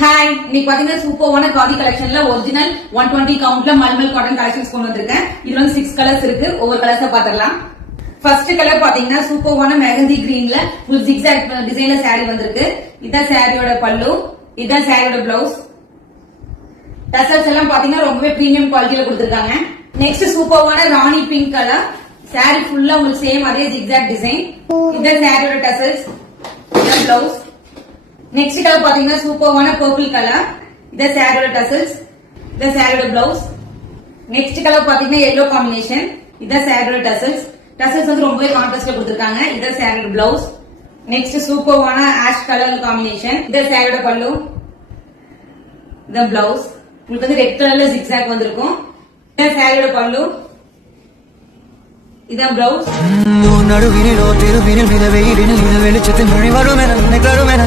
Hi, இன்னைக்கு பாத்தீங்கன்னா சூப்பரான காதி கலெக்ஷன்ல ஒரிஜினல் 120 கவுண்ட்ல மல்மல் காட்டன் கலெக்ஷன்ஸ் கொண்டு வந்திருக்கேன். இதுல வந்து 6 கலர்ஸ் இருக்கு. ஒவ்வொரு கலர்ஸா பாத்திரலாம். ஃபர்ஸ்ட் கலர் பாத்தீங்கன்னா சூப்பரான மெகந்தி கிரீன்ல ஃபுல் ஜிக்ஸாக் டிசைன்ல saree வந்திருக்கு. இதான் சாரியோட பல்லு, இதான் சாரியோட பிளவுஸ். டசல்ஸ் எல்லாம் பாத்தீங்கன்னா ரொம்பவே பிரீமியம் குவாலிட்டில கொடுத்திருக்காங்க. நெக்ஸ்ட் சூப்பரான ராணி பிங்க் கலர் saree ஃபுல்லா உங்களுக்கு சேம் அதே ஜிக்ஸாக் டிசைன். இதான் சாரியோட டசல்ஸ், இதான் பிளவுஸ். நெக்ஸ்ட் கலர் பாத்தீங்கன்னா சூப்பரான பர்பிள் கலர், இதான் சாரியோட டசல்ஸ், இதான் சாரியோட பிளவுஸ். நெக்ஸ்ட் கலர் பாத்தீங்கன்னா yellow காம்பினேஷன், இதான் சாரியோட டசல்ஸ். டசல்ஸ் வந்து ரொம்பவே கான்ட்ராஸ்ட்ல கொடுத்திருக்காங்க. இதான் சாரியோட பிளவுஸ். நெக்ஸ்ட் சூப்பரான ஆஷ் கலர் காம்பினேஷன், இதான் சாரியோட பல்லு, இதான் பிளவுஸ். உங்களுக்கு வந்து ரெட் கலர்ல ஜிக்ஸாக் வந்திருக்கும். இதான் சாரியோட பல்லு, இதான் பிளவுஸ். நடுவினிலோ திருவினில் வெளிச்சத்தின் மொழி வரும் என நினைக்கிறோம் என